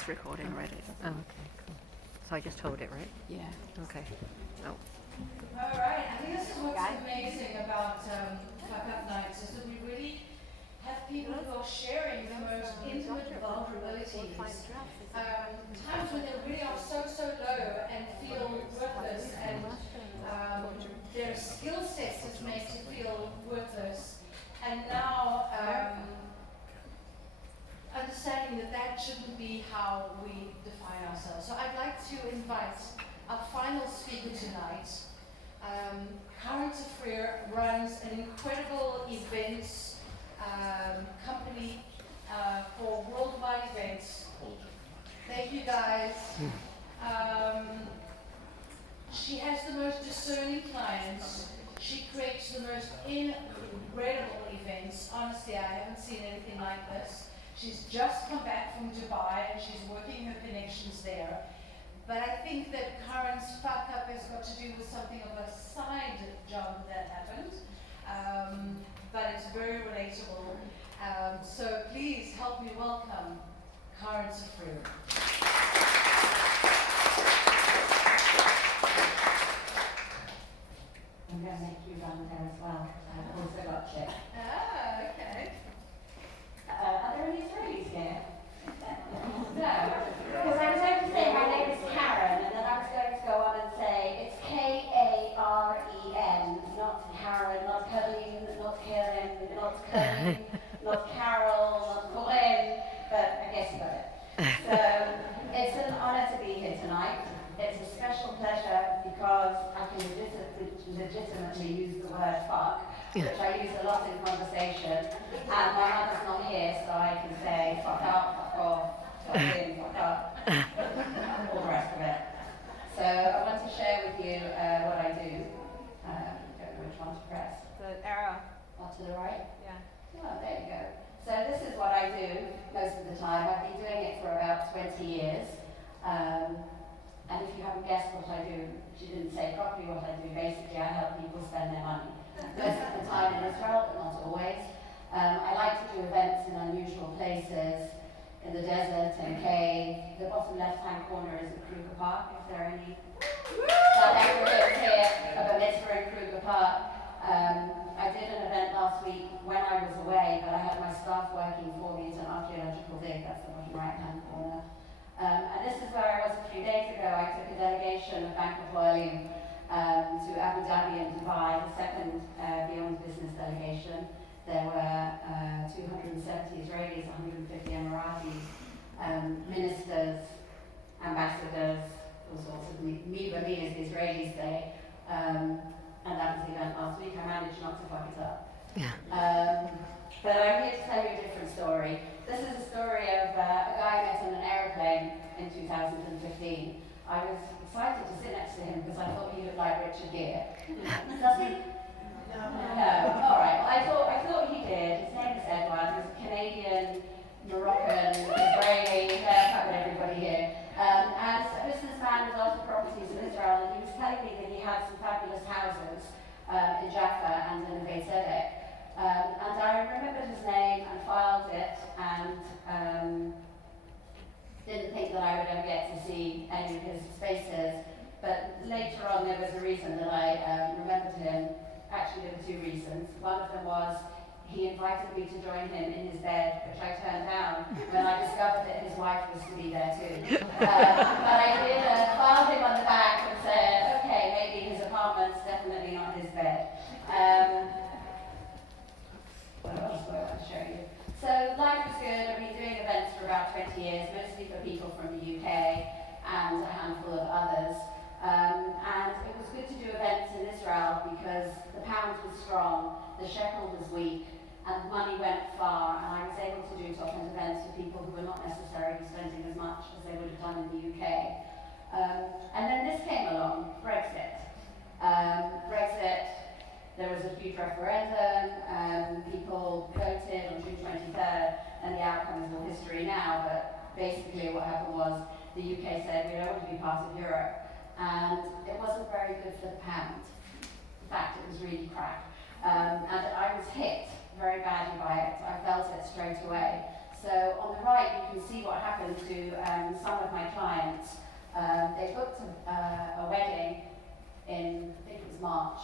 It's recording already. Oh, okay, cool. So I just hold it, right? Yeah. Okay. Oh. All right. I think this is what's amazing about Fuckupnights is that we really have people who are sharing the most intimate vulnerabilities. Times when they really are so low and feel worthless, and their skill sets is made to feel worthless. And now understanding that that shouldn't be how we define ourselves. So I'd like to invite our final speaker tonight. Tsafrir runs an incredible events company for worldwide events. Thank you guys. She has the most discerning clients. She creates the most incredible events. Honestly, I haven't seen anything like this. She's just come back from Dubai and she's working her connections there. But I think that Karen's fuck up has got to do with something of a side job that happened. But it's very relatable. So please help me welcome Karen Tsafrir. I'm going to make you run there as well. I've also got you. Ah, okay. Are there any Israelis here? No. Because I was going to say my name is Karen, and then I was going to go on and say it's Karen, not Karen, not Colleen, not Karen, not Colleen, not Carol, not Corinne, but I guess you got it. So it's an honor to be here tonight. It's a special pleasure because I can legitimately use the word fuck, which I use a lot in conversation. And my mother's not here, so I can say fuck up, fuck off, fuck in, fuck up, all the rest of it. So I want to share with you what I do. Don't know which one to press. The arrow. Oh, to the right? Yeah. Oh, there you go. So this is what I do most of the time. I've been doing it for about 20 years. And if you haven't guessed what I do, she didn't say properly what I do. Basically, I help people spend their money. Most of the time in Israel, but not always. I like to do events in unusual places, in the desert, in a cave. The bottom left-hand corner is at Kruger Park, if there are any South Africans here of a mitzvah in Kruger Park. I did an event last week when I was away, but I had my staff working for me. It's an archaeological dig, that's the bottom right-hand corner. And this is where I was a few days ago. I took a delegation of Bank of Oil to Abu Dhabi and Dubai, the second Beyond Business delegation. There were 270 Israelis, 150 Emiratis, ministers, ambassadors, all sorts of me as the Israelis say. And that was the event last week. I managed not to fuck it up. But I'm here to tell you a different story. This is a story of a guy I met on an aeroplane in 2015. I was excited to sit next to him because I thought he looked like Richard Gere. Does he? No. All right. Well, I thought he did. His name is Edward. He's a Canadian, Moroccan, Israeli. I've covered everybody here. And a businessman with lots of properties in Israel, and he was telling me that he had some fabulous houses in Jaffa and in Neve Tzedek. And I remembered his name and filed it, and didn't think that I would ever get to see any of his spaces. But later on, there was a reason that I remembered him. Actually, there were two reasons. One of them was he invited me to join him in his bed, which I turned down when I discovered that his wife was to be there too. But I did file him on the back and said, okay, maybe his apartment's definitely not his bed. What else do I want to show you? So life is good. I've been doing events for about 20 years, mostly for people from the UK and a handful of others. And it was good to do events in Israel because the pound was strong, the shekel was weak, and money went far, and I was able to do top-end events for people who were not necessarily spending as much as they would have done in the UK. And then this came along, Brexit. There was a huge referendum, people voted on June 23rd, and the outcome is all history now, but basically what happened was the UK said we don't want to be part of Europe, and it wasn't very good for the pound. In fact, it was really crap. And I was hit very badly by it. I felt it straight away. So on the right, you can see what happened to some of my clients. They booked a wedding in, I think it was March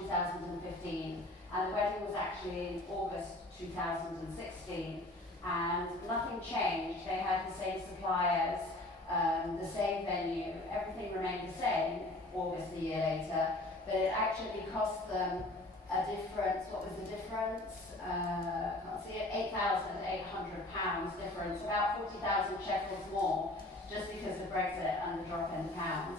2015, and the wedding was actually in August 2016, and nothing changed. They had the same suppliers, the same venue, everything remained the same August a year later, but it actually cost them a difference. What was the difference? Can't see it, £8,800 difference, about 40,000 shekels more, just because of Brexit and the drop in the pound.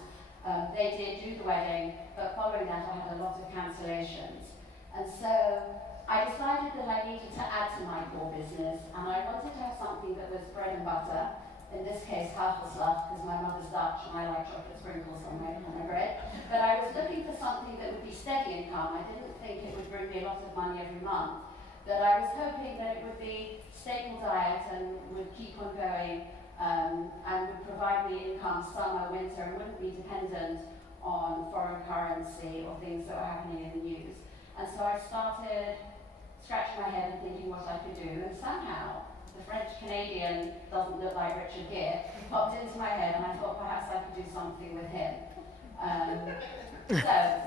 They did do the wedding, but following that I had a lot of cancellations. And so I decided that I needed to add to my core business, and I wanted to have something that was bread and butter, in this case hagelslag, because my mother's Dutch and I like chocolate sprinkles on my bread. But I was looking for something that would be steady income. I didn't think it would bring me a lot of money every month, but I was hoping that it would be stable diet and would keep on going, and would provide me income summer, winter, and wouldn't be dependent on foreign currency or things that were happening in the news. And so I started scratching my head and thinking what I could do, and somehow the French-Canadian doesn't look like Richard Gere popped into my head, and I thought perhaps I could do something with him. So,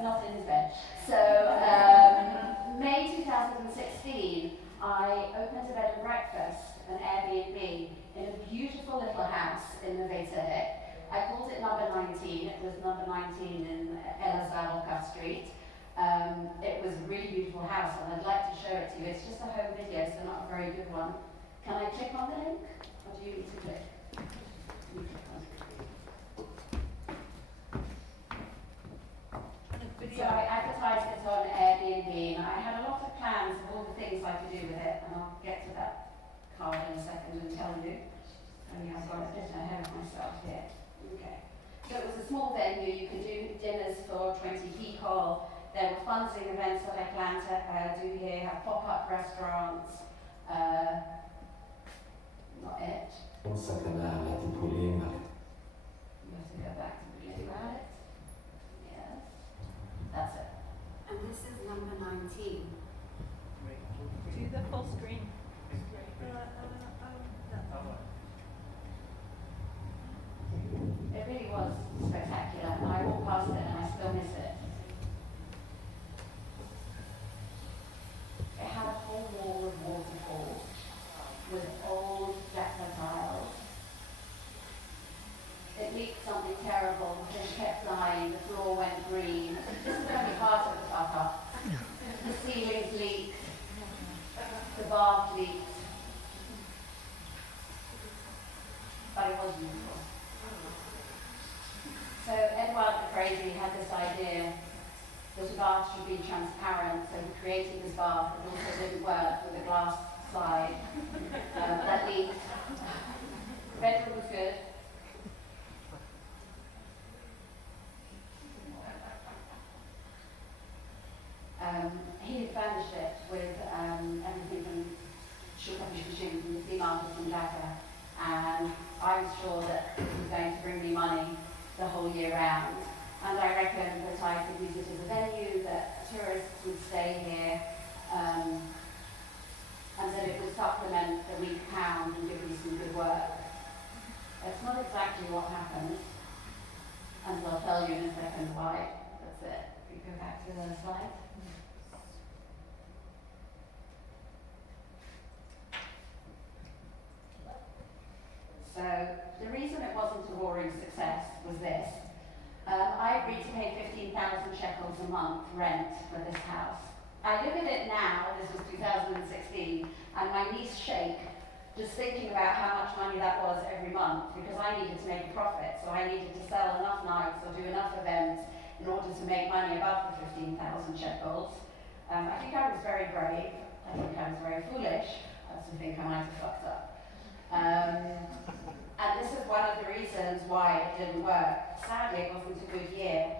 not in his bed. So, May 2016, I opened a bed and breakfast, an Airbnb, in a beautiful little house in the Veterhek. I called it number 19. It was number 19 in ESRA Street. It was a really beautiful house, and I'd like to show it to you. It's just a home video, so not a very good one. Can I click on the link? Or do you need to click? You click on it. So I advertised it on Airbnb, and I had a lot of plans of all the things I could do with it, and I'll get to that card in a second and tell you. Only I've got a bit ahead of myself here. Okay. So it was a small venue. You could do dinners for 20 people. There were fundraising events that I planned to do here, have pop-up restaurants. Not it. Sakana Tipulima. You have to go back to the beginning about it. Yes. That's it. And this is number 19. Do the full screen. It really was spectacular. I walk past it and I still miss it. It had a whole wall of waterfalls with old Jacka tiles. It leaked something terrible. The fish kept dying. The floor went green. This is only part of the fuck up. The ceilings leaked. The bath leaked. But it was beautiful. So Edward the Crazy had this idea that a bath should be transparent, so he created this bath that also didn't work with a glass slide that leaked. The bedroom was good. He had furnished it with everything from Fuckupnights from the flea market from Dhaka, and I was sure that this was going to bring me money the whole year round. And I reckoned that I could use it as a venue, that tourists would stay here, and that it would supplement the weak pound and give me some good work. That's not exactly what happened, and I'll tell you in a second why. That's it. We go back to the slide. So the reason it wasn't a roaring success was this. I agreed to pay 15,000 shekels a month rent for this house. I look at it now, this was 2016, and my knees shake just thinking about how much money that was every month, because I needed to make a profit, so I needed to sell enough nights or do enough events in order to make money above the 15,000 shekels. I think I was very brave. I think I was very foolish. I also think I might have fucked up. And this is one of the reasons why it didn't work. Sadly, it wasn't a good year.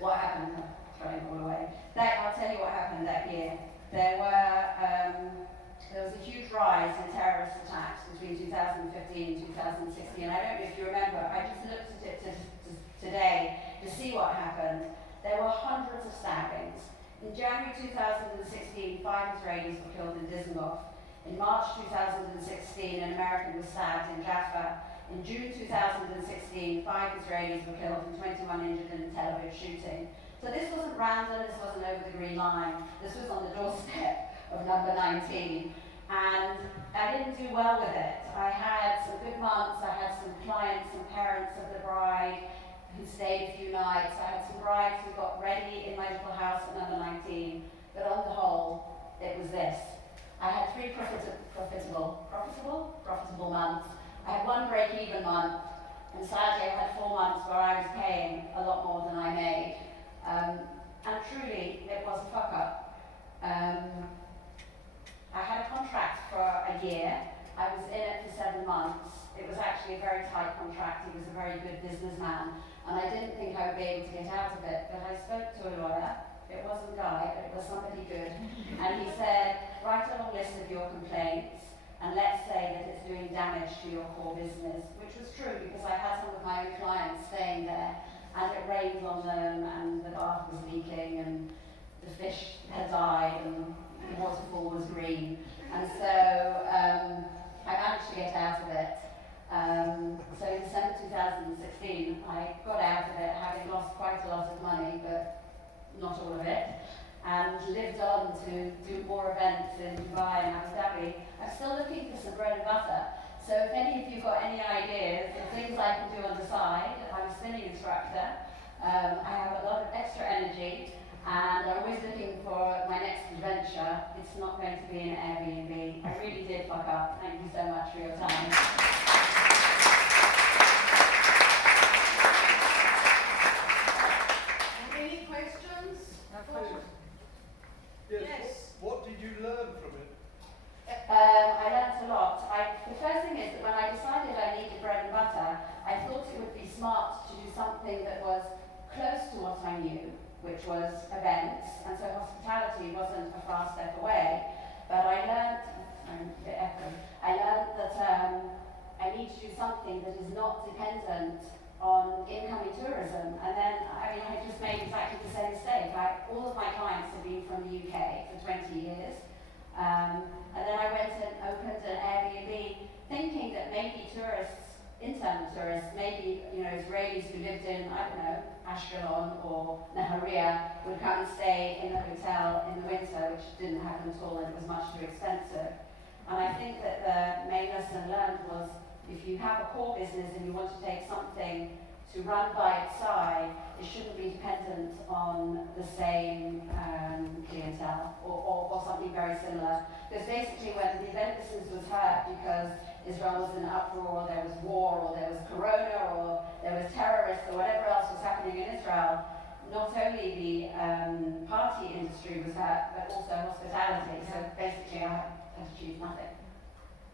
What happened? I'm throwing it all away. I'll tell you what happened that year. There was a huge rise in terrorist attacks between 2015 and 2016. I don't know if you remember. I just looked at it today to see what happened. There were hundreds of stabbings. In January 2016, 5 Israelis were killed in Dizengoff. In March 2016, an American was stabbed in Jaffa. In June 2016, 5 Israelis were killed and 21 injured in a Tel Aviv shooting. So this wasn't random, this wasn't over the green line. This was on the doorstep of number 19. And I didn't do well with it. I had some good months, I had some clients, some parents of the bride who stayed a few nights. I had some brides who got ready in my little house at number 19. But on the whole, it was this. I had 3 profitable months. I had 1 break-even month, and sadly I had 4 months where I was paying a lot more than I made. And truly, it was a fuck-up. I had a contract for a year. I was in it for 7 months. It was actually a very tight contract. He was a very good businessman, and I didn't think I would be able to get out of it, but I spoke to a lawyer. It wasn't Guy, but it was somebody good. And he said, write a long list of your complaints, and let's say that it's doing damage to your core business, which was true because I had some of my own clients staying there, and it rained on them, and the bath was leaking, and the fish had died, and the waterfall was green. And so I managed to get out of it. So in December 2016, I got out of it, having lost quite a lot of money, but not all of it, and lived on to do more events in Dubai and Abu Dhabi. I'm still looking for some bread and butter. So if any of you got any ideas of things I can do on the side, I'm a spinning instructor. I have a lot of extra energy, and I'm always looking for my next adventure. It's not going to be an Airbnb. I really did fuck up. Thank you so much for your time. Any questions? Yes. What did you learn from it? I learnt a lot. The first thing is that when I decided I needed bread and butter, I thought it would be smart to do something that was close to what I knew, which was events, and so hospitality wasn't a far step away. But I learned that I need to do something that is not dependent on incoming tourism. And then, I just made exactly the same mistake. All of my clients have been from the UK for 20 years. And then I went and opened an Airbnb thinking that maybe tourists, internal tourists, maybe Israelis who lived in, Ashkelon or Nahariya would come and stay in a hotel in the winter, which didn't happen at all, and it was much too expensive. And I think that the main lesson learned was if you have a core business and you want to take something to run by its side, it shouldn't be dependent on the same clientele or something very similar. Because basically when the event business was hurt because Israel was in an uproar, or there was war, or there was corona, or there was terrorists, or whatever else was happening in Israel, not only the party industry was hurt, but also hospitality. So basically I had achieved nothing.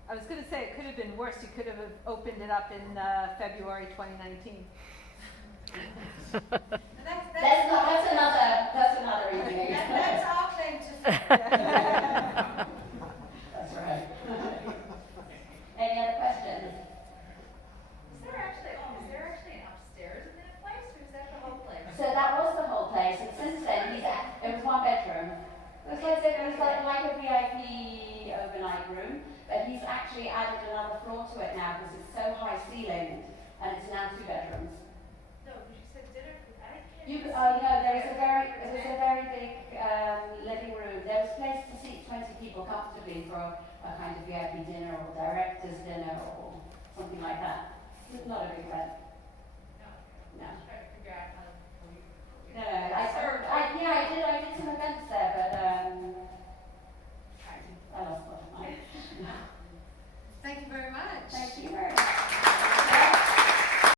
I was going to say it could have been worse. You could have opened it up in February 2019. That's another evening. That's our claim to fame. That's right. Any other questions? Is there actually an upstairs in that place, or is that the whole place? So that was the whole place, and since then it was 1 bedroom. It was like a VIP overnight room, but he's actually added another floor to it now because it's so high ceilinged, and it's now 2 bedrooms. No, because you said dinner. There was a very big living room. There was place to seat 20 people comfortably for a kind of VIP dinner or director's dinner or something like that. It was not a big rent.